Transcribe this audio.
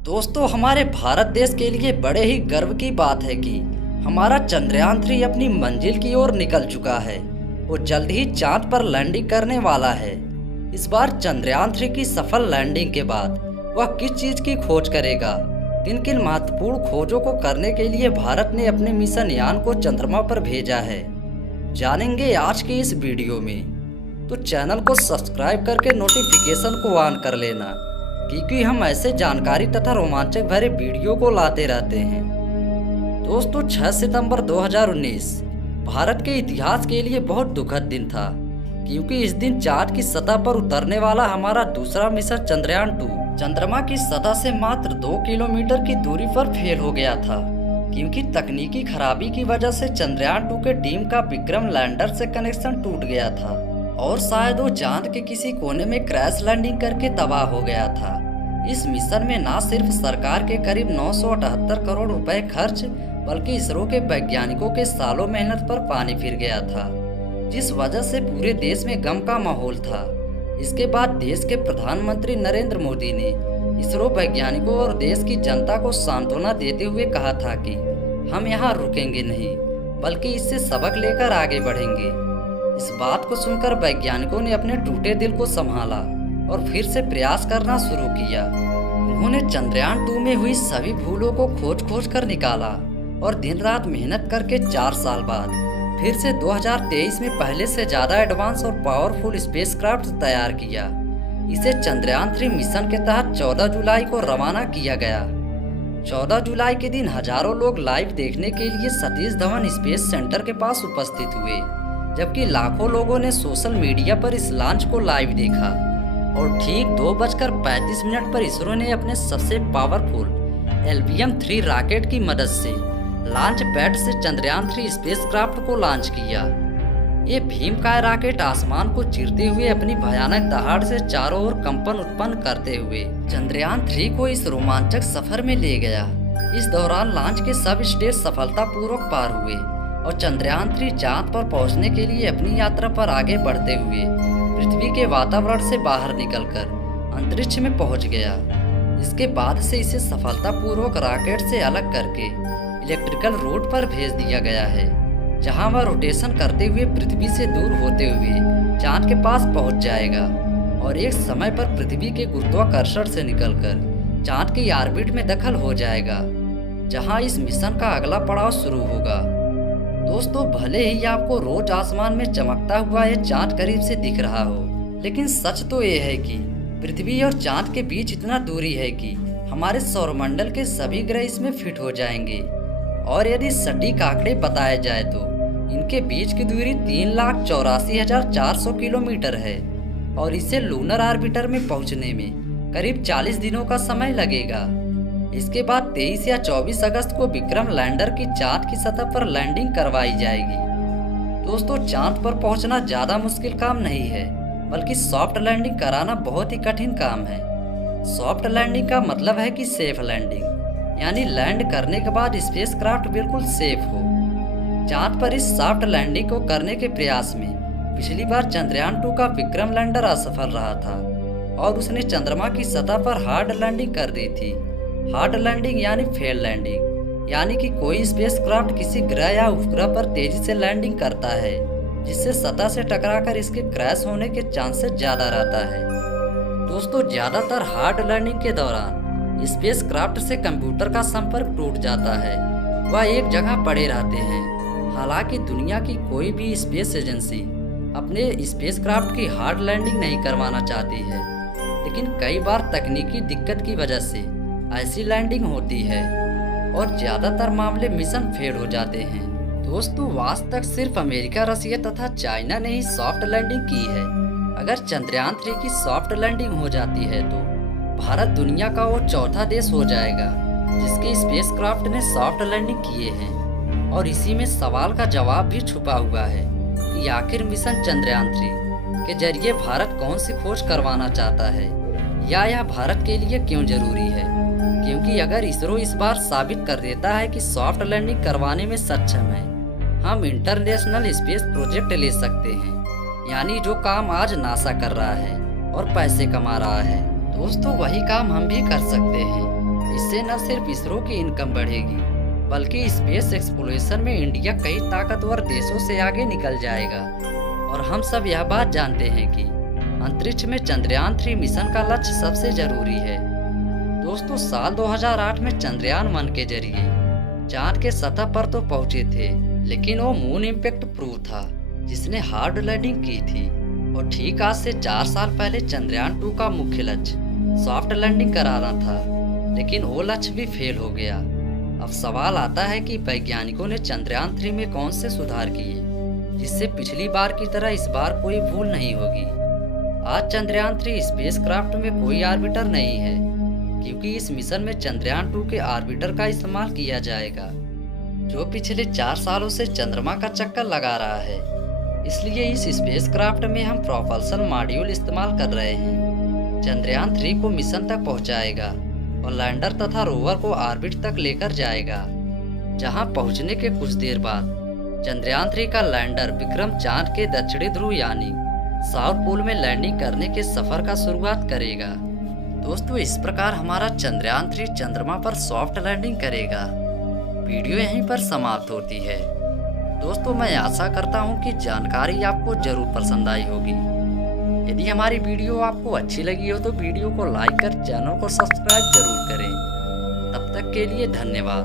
दोस्तों, हमारे भारत देश के लिए बड़े ही गर्व की बात है कि हमारा चंद्रयान 3 अपनी मंजिल की ओर निकल चुका है। वो जल्द ही चांद पर लैंडिंग करने वाला है। इस बार चंद्रयान 3 की सफल लैंडिंग के बाद वह किस चीज की खोज करेगा, किन किन महत्वपूर्ण खोजों को करने के लिए भारत ने अपने मिशन यान को चंद्रमा पर भेजा है, जानेंगे आज के इस वीडियो में। तो चैनल को सब्सक्राइब करके नोटिफिकेशन को ऑन कर लेना, क्योंकि हम ऐसे जानकारी तथा रोमांचक भरे वीडियो को लाते रहते हैं। दोस्तों, 6 सितंबर 2019 भारत के इतिहास के लिए बहुत दुखद दिन था, क्योंकि इस दिन चांद की सतह पर उतरने वाला हमारा दूसरा मिशन चंद्रयान 2 चंद्रमा की सतह से मात्र 2 किलोमीटर की दूरी पर फेल हो गया था, क्योंकि तकनीकी खराबी की वजह से चंद्रयान 2 के टीम का विक्रम लैंडर से कनेक्शन टूट गया था और शायद वो चांद के किसी कोने में क्रैश लैंडिंग करके तबाह हो गया था। इस मिशन में न सिर्फ सरकार के करीब 978 करोड़ रुपए खर्च, बल्कि इसरो के वैज्ञानिकों के सालों मेहनत पर पानी फिर गया था, जिस वजह से पूरे देश में गम का माहौल था। इसके बाद देश के प्रधानमंत्री नरेंद्र मोदी ने इसरो वैज्ञानिकों और देश की जनता को सांत्वना देते हुए कहा था कि हम यहाँ रुकेंगे नहीं, बल्कि इससे सबक लेकर आगे बढ़ेंगे। इस बात को सुनकर वैज्ञानिकों ने अपने टूटे दिल को संभाला और फिर से प्रयास करना शुरू किया। उन्होंने चंद्रयान 2 में हुई सभी भूलों को खोज कर निकाला और दिन रात मेहनत करके 4 साल बाद फिर से 2023 में पहले से ज्यादा एडवांस और पावरफुल स्पेसक्राफ्ट तैयार किया। इसे चंद्रयान 3 मिशन के तहत 14 जुलाई को रवाना किया गया। 14 जुलाई के दिन हजारों लोग लाइव देखने के लिए सतीश धवन स्पेस सेंटर के पास उपस्थित हुए, जबकि लाखों लोगों ने सोशल मीडिया पर इस लॉन्च को लाइव देखा। और ठीक 2:35 पर इसरो ने अपने सबसे पावरफुल LBM-3 रॉकेट की मदद से लॉन्च पैड से चंद्रयान 3 स्पेसक्राफ्ट को लॉन्च किया। ये भीमकाय रॉकेट आसमान को चीरते हुए अपनी भयानक दहाड़ से चारों ओर कंपन उत्पन्न करते हुए चंद्रयान 3 को इस रोमांचक सफर में ले गया। इस दौरान लॉन्च के सब स्टेज सफलतापूर्वक पार हुए और चंद्रयान 3 चांद पर पहुंचने के लिए अपनी यात्रा पर आगे बढ़ते हुए पृथ्वी के वातावरण से बाहर निकलकर अंतरिक्ष में पहुंच गया। इसके बाद से इसे सफलतापूर्वक रॉकेट से अलग करके इलेक्ट्रिकल रोड पर भेज दिया गया है, जहां वह रोटेशन करते हुए पृथ्वी से दूर होते हुए चांद के पास पहुंच जाएगा और एक समय पर पृथ्वी के गुरुत्वाकर्षण से निकलकर चांद की ऑर्बिट में दखल हो जाएगा, जहां इस मिशन का अगला पड़ाव शुरू होगा। दोस्तों, भले ही आपको रोज आसमान में चमकता हुआ यह चांद करीब से दिख रहा हो, लेकिन सच तो ये है कि पृथ्वी और चांद के बीच इतना दूरी है कि हमारे सौरमंडल के सभी ग्रह इसमें फिट हो जाएंगे। और यदि सटीक आंकड़े बताए जाए तो इनके बीच की दूरी 3,84,400 किलोमीटर है और इसे लूनर ऑर्बिटर में पहुंचने में करीब 40 दिनों का समय लगेगा। इसके बाद 23 या 24 अगस्त को विक्रम लैंडर की चांद की सतह पर लैंडिंग करवाई जाएगी। दोस्तों, चांद पर पहुंचना ज्यादा मुश्किल काम नहीं है, बल्कि सॉफ्ट लैंडिंग कराना बहुत ही कठिन काम है। सॉफ्ट लैंडिंग का मतलब है कि सेफ लैंडिंग, यानी लैंड करने के बाद स्पेसक्राफ्ट बिल्कुल सेफ हो। चांद पर इस सॉफ्ट लैंडिंग को करने के प्रयास में पिछली बार चंद्रयान 2 का विक्रम लैंडर असफल रहा था और उसने चंद्रमा की सतह पर हार्ड लैंडिंग कर दी थी। हार्ड लैंडिंग यानी फेल लैंडिंग, यानी कि कोई स्पेसक्राफ्ट किसी ग्रह या उपग्रह पर तेजी से लैंडिंग करता है, जिससे सतह से टकराकर इसके क्रैश होने के चांसेस ज्यादा रहता है। दोस्तों, ज्यादातर हार्ड लैंडिंग के दौरान स्पेसक्राफ्ट से कंप्यूटर का संपर्क टूट जाता है, वह एक जगह पड़े रहते हैं। हालांकि दुनिया की कोई भी स्पेस एजेंसी अपने स्पेसक्राफ्ट की हार्ड लैंडिंग नहीं करवाना चाहती है, लेकिन कई बार तकनीकी दिक्कत की वजह से ऐसी लैंडिंग होती है और ज्यादातर मामले मिशन फेल हो जाते हैं। दोस्तों, आज तक सिर्फ अमेरिका, रसिया तथा चाइना ने ही सॉफ्ट लैंडिंग की है। अगर चंद्रयान 3 की सॉफ्ट लैंडिंग हो जाती है तो भारत दुनिया का वो चौथा देश हो जाएगा जिसके स्पेसक्राफ्ट ने सॉफ्ट लैंडिंग किए हैं। और इसी में सवाल का जवाब भी छुपा हुआ है कि आखिर मिशन चंद्रयान 3 के जरिए भारत कौन सी खोज करवाना चाहता है, या यह भारत के लिए क्यों जरूरी है। क्योंकि अगर इसरो इस बार साबित कर देता है कि सॉफ्ट लैंडिंग करवाने में सक्षम है, हम इंटरनेशनल स्पेस प्रोजेक्ट ले सकते हैं, यानी जो काम आज नासा कर रहा है और पैसे कमा रहा है। दोस्तों, वही काम हम भी कर सकते हैं। इससे न सिर्फ इसरो की इनकम बढ़ेगी, बल्कि स्पेस एक्सप्लोरेशन में इंडिया कई ताकतवर देशों से आगे निकल जाएगा। और हम सब यह बात जानते हैं कि अंतरिक्ष में चंद्रयान 3 मिशन का लक्ष्य सबसे जरूरी है। दोस्तों, साल 2008 में चंद्रयान 1 के जरिए चांद के सतह पर तो पहुंचे थे, लेकिन वो मून इम्पैक्ट प्रूफ था जिसने हार्ड लैंडिंग की थी। और ठीक आज से 4 साल पहले चंद्रयान 2 का मुख्य लक्ष्य सॉफ्ट लैंडिंग कराना था, लेकिन वो लक्ष्य भी फेल हो गया। अब सवाल आता है कि वैज्ञानिकों ने चंद्रयान 3 में कौन से सुधार किए जिससे पिछली बार की तरह इस बार कोई भूल नहीं होगी। आज चंद्रयान 3 स्पेसक्राफ्ट में कोई आर्बिटर नहीं है, क्योंकि इस मिशन में चंद्रयान 2 के आर्बिटर का इस्तेमाल किया जाएगा, जो पिछले 4 सालों से चंद्रमा का चक्कर लगा रहा है। इसलिए इस स्पेसक्राफ्ट में हम प्रोपल्शन मॉड्यूल इस्तेमाल कर रहे हैं। चंद्रयान 3 को मिशन तक पहुंचाएगा और लैंडर तथा रोवर को ऑर्बिट तक लेकर जाएगा, जहां पहुंचने के कुछ देर बाद चंद्रयान 3 का लैंडर विक्रम चांद के दक्षिणी ध्रुव यानी साउथ पोल में लैंडिंग करने के सफर का शुरुआत करेगा। दोस्तों, इस प्रकार हमारा चंद्रयान 3 चंद्रमा पर सॉफ्ट लैंडिंग करेगा। वीडियो यहीं पर समाप्त होती है। दोस्तों, मैं आशा करता हूं कि जानकारी आपको जरूर पसंद आई होगी। यदि हमारी वीडियो आपको अच्छी लगी हो तो वीडियो को लाइक कर चैनल को सब्सक्राइब जरूर करें। तब तक के लिए धन्यवाद।